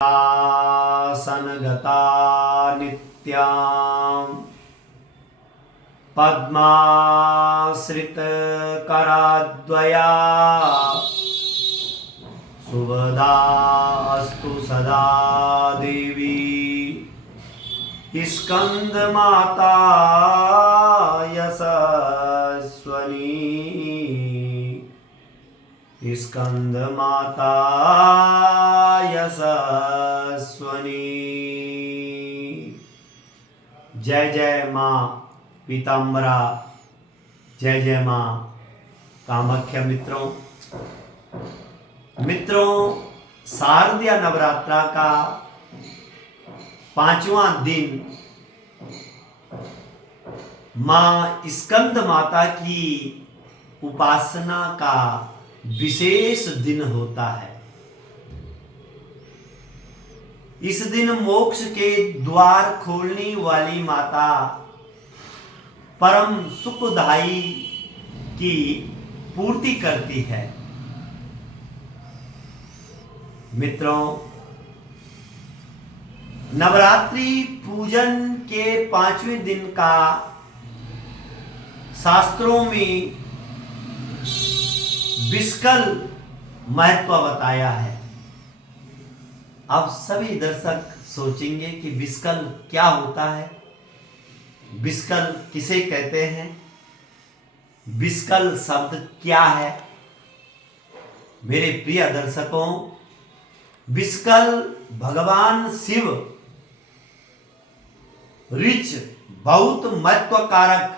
आसनगता नित्यां पद्माश्रितकराद्वया शुभदास्तु सदा देवी स्कंदमाता यशस्वनी स्कंदमाता यशस्वनी। जय जय माँ पीताम्बरा, जय जय माँ कामाख्या। मित्रों शारदीय नवरात्रा का 5वां दिन माँ स्कंद माता की उपासना का विशेष दिन होता है। इस दिन मोक्ष के द्वार खोलने वाली माता परम सुखदाई की पूर्ति करती है। मित्रों, नवरात्रि पूजन के 5वें दिन का शास्त्रों में विष्कल महत्व बताया है। अब सभी दर्शक सोचेंगे कि विष्कल क्या होता है, विष्कल किसे कहते हैं, विष्कल शब्द क्या है। मेरे प्रिय दर्शकों, विष्कल भगवान शिव ऋच बहुत महत्वकारक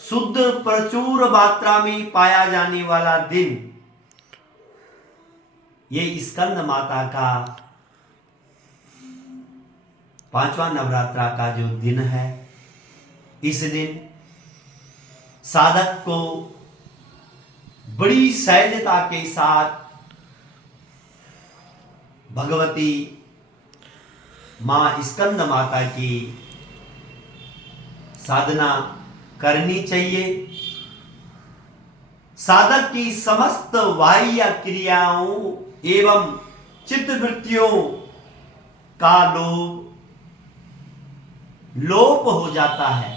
शुद्ध प्रचुर मात्रा में पाया जाने वाला दिन, ये स्कंद माता का 5वां नवरात्रा का जो दिन है। इस दिन साधक को बड़ी सहजता के साथ भगवती मां स्कंद माता की साधना करनी चाहिए। साधक की समस्त बाह्य क्रियाओं एवं चित्तवृत्तियों का लोप हो जाता है।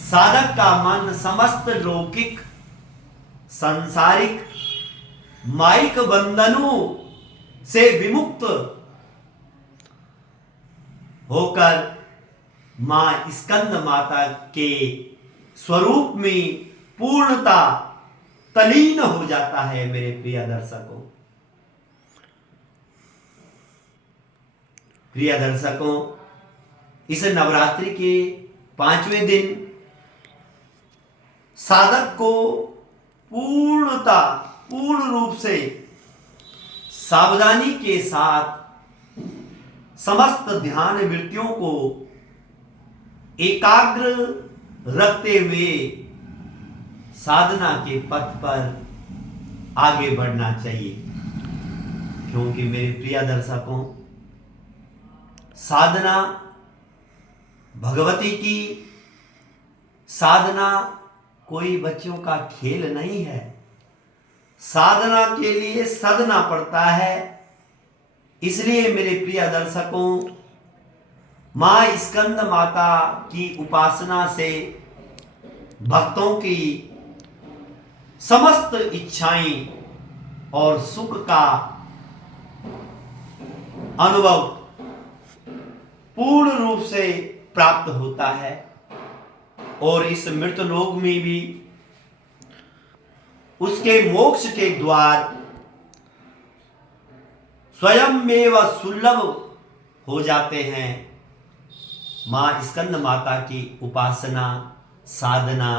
साधक का मन समस्त लौकिक सांसारिक माइक बंधनों से विमुक्त होकर मां स्कंद माता के स्वरूप में पूर्णता तलीन हो जाता है। मेरे प्रिय दर्शकों, इस नवरात्रि के 5वें दिन साधक को पूर्ण रूप से सावधानी के साथ समस्त ध्यान वृत्तियों को एकाग्र रखते हुए साधना के पथ पर आगे बढ़ना चाहिए। क्योंकि मेरे प्रिय दर्शकों, साधना भगवती की साधना कोई बच्चों का खेल नहीं है। साधना के लिए सधना पड़ता है। इसलिए मेरे प्रिय दर्शकों, मां स्कंद माता की उपासना से भक्तों की समस्त इच्छाएं और सुख का अनुभव पूर्ण रूप से प्राप्त होता है। और इस मृत लोक में भी उसके मोक्ष के द्वार स्वयं में सुलभ हो जाते हैं। मां स्कंद माता की उपासना, साधना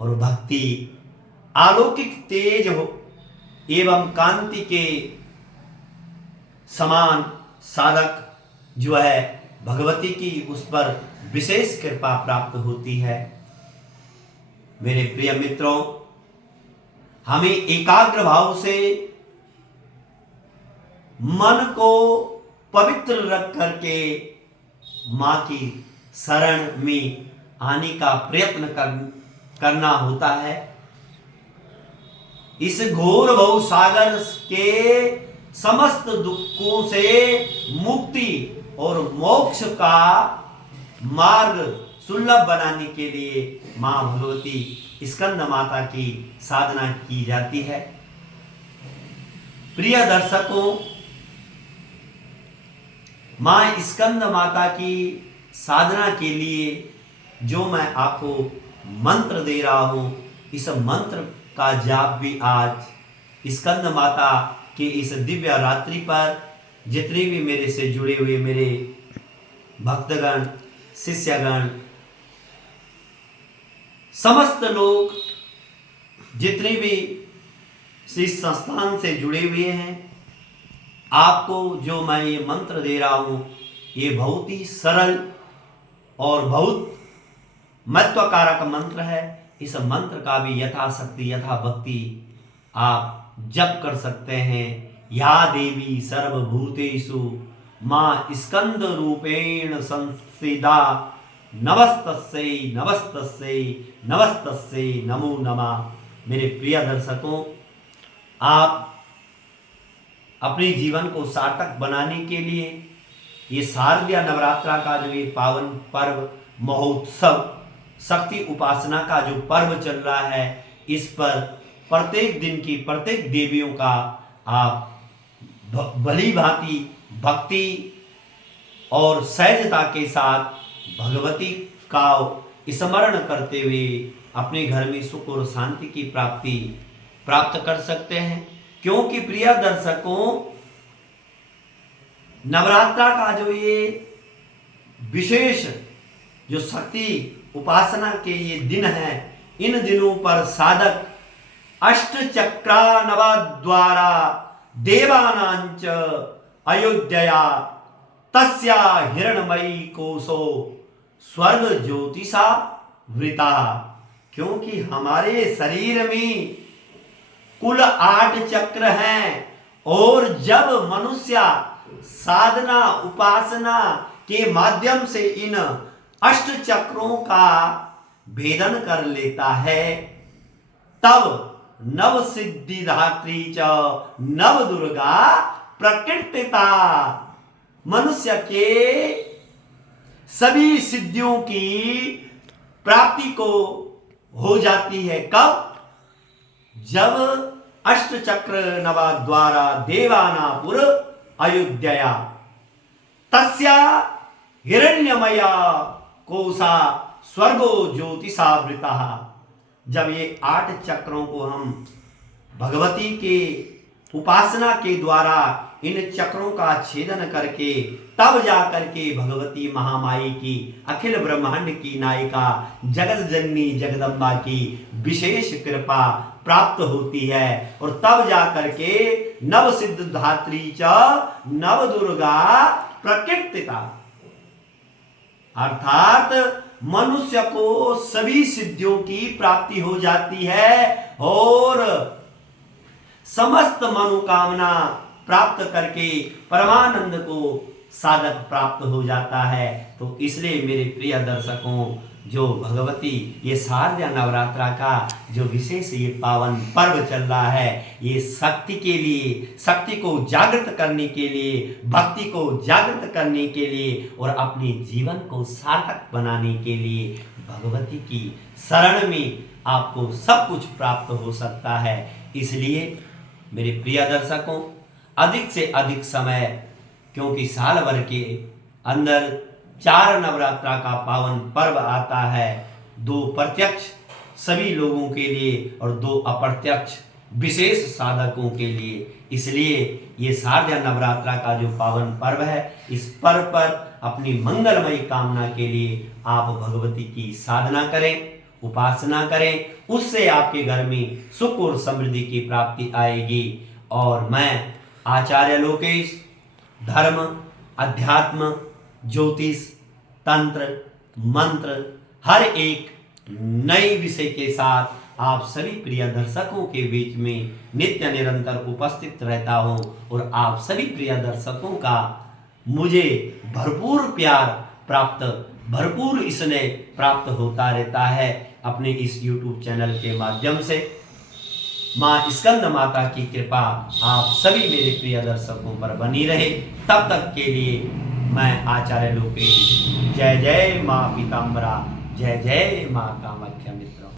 और भक्ति अलौकिक तेज हो एवं कांति के समान साधक जो है भगवती की उस पर विशेष कृपा प्राप्त होती है। मेरे प्रिय मित्रों, हमें एकाग्र भाव से मन को पवित्र रख करके मां की शरण में आने का प्रयत्न करना होता है। इस घोर भव सागर के समस्त दुखों से मुक्ति और मोक्ष का मार्ग सुलभ बनाने के लिए मां भगवती स्कंद माता की साधना की जाती है। प्रिय दर्शकों, मां स्कंद माता की साधना के लिए जो मैं आपको मंत्र दे रहा हूं, इस मंत्र का जाप भी आज स्कंद माता के इस दिव्य रात्रि पर जितने भी मेरे से जुड़े हुए मेरे भक्तगण, शिष्यगण, समस्त लोग जितने भी इस संस्थान से जुड़े हुए हैं, आपको जो मैं ये मंत्र दे रहा हूं, ये बहुत ही सरल और बहुत महत्वकारक मंत्र है। इस मंत्र का भी यथाशक्ति यथा भक्ति आप जप कर सकते हैं। या देवी सर्वभूतेषु मां स्कंद रूपेण संस्थिता नमस्तस्यै नमस्तस्यै नमस्तस्यै नमो नमः। मेरे प्रिय दर्शकों, आप अपने जीवन को सार्थक बनाने के लिए ये शारदीय नवरात्रा का जो ये पावन पर्व महोत्सव, शक्ति उपासना का जो पर्व चल रहा है, इस पर प्रत्येक दिन की प्रत्येक देवियों का आप भली भांति भक्ति और सहजता के साथ भगवती का स्मरण करते हुए अपने घर में सुख और शांति की प्राप्त कर सकते हैं। क्योंकि प्रिय दर्शकों, नवरात्रा का जो ये विशेष जो शक्ति उपासना के ये दिन है, इन दिनों पर साधक अष्टचक्रानवा द्वारा देवानांच अयोध्या तस्या हिरणमयी कोशो स्वर्ग ज्योतिषा वृता। क्योंकि हमारे शरीर में कुल 8 चक्र हैं, और जब मनुष्य साधना उपासना के माध्यम से इन अष्ट चक्रों का भेदन कर लेता है, तब नव सिद्धिदात्री च नव दुर्गा प्रकृतिता, मनुष्य के सभी सिद्धियों की प्राप्ति को हो जाती है। कब? जब अष्ट चक्र नवा द्वारा देवानापुर अयोध्या तस्या हिरण्यमया कोसा स्वर्गो ज्योतिषावृता। जब ये 8 चक्रों को हम भगवती के उपासना के द्वारा इन चक्रों का छेदन करके तब जाकर के भगवती महामाई की, अखिल ब्रह्मांड की नायिका जगत जननी जगदम्बा की विशेष कृपा प्राप्त होती है, और तब जाकर के नव सिद्ध धात्री च नव दुर्गा प्रकृतिता, अर्थात मनुष्य को सभी सिद्धियों की प्राप्ति हो जाती है और समस्त मनोकामना प्राप्त करके परमानंद को साधक प्राप्त हो जाता है। तो इसलिए मेरे प्रिय दर्शकों, जो भगवती ये शारदीय नवरात्रा का जो विशेष ये पावन पर्व चल रहा है, ये शक्ति के लिए, शक्ति को जागृत करने के लिए, भक्ति को जागृत करने के लिए और अपने जीवन को सार्थक बनाने के लिए भगवती की शरण में आपको सब कुछ प्राप्त हो सकता है। इसलिए मेरे प्रिय दर्शकों, अधिक से अधिक समय, क्योंकि साल भर के अंदर 4 नवरात्रा का पावन पर्व आता है, 2 प्रत्यक्ष सभी लोगों के लिए और 2 अप्रत्यक्ष विशेष साधकों के लिए। इसलिए ये शारदीय नवरात्रा का जो पावन पर्व है, इस पर्व पर अपनी मंगलमयी कामना के लिए आप भगवती की साधना करें, उपासना करें, उससे आपके घर में सुख और समृद्धि की प्राप्ति आएगी। और मैं आचार्य लोकेश धर्म, अध्यात्म, ज्योतिष, तंत्र, मंत्र, हर एक नए विषय के साथ आप सभी प्रिय दर्शकों के बीच में नित्य निरंतर उपस्थित रहता हूं, और आप सभी प्रिय दर्शकों का मुझे भरपूर प्यार प्राप्त, भरपूर स्नेह प्राप्त होता रहता है अपने इस YouTube चैनल के माध्यम से। माँ स्कंद माता की कृपा आप सभी मेरे प्रिय दर्शकों पर बनी रहे। तब तक के लिए मैं आचार्य लोकेश, जय जय माँ पीताम्बरा, जय जय माँ कामाख्या मित्रों।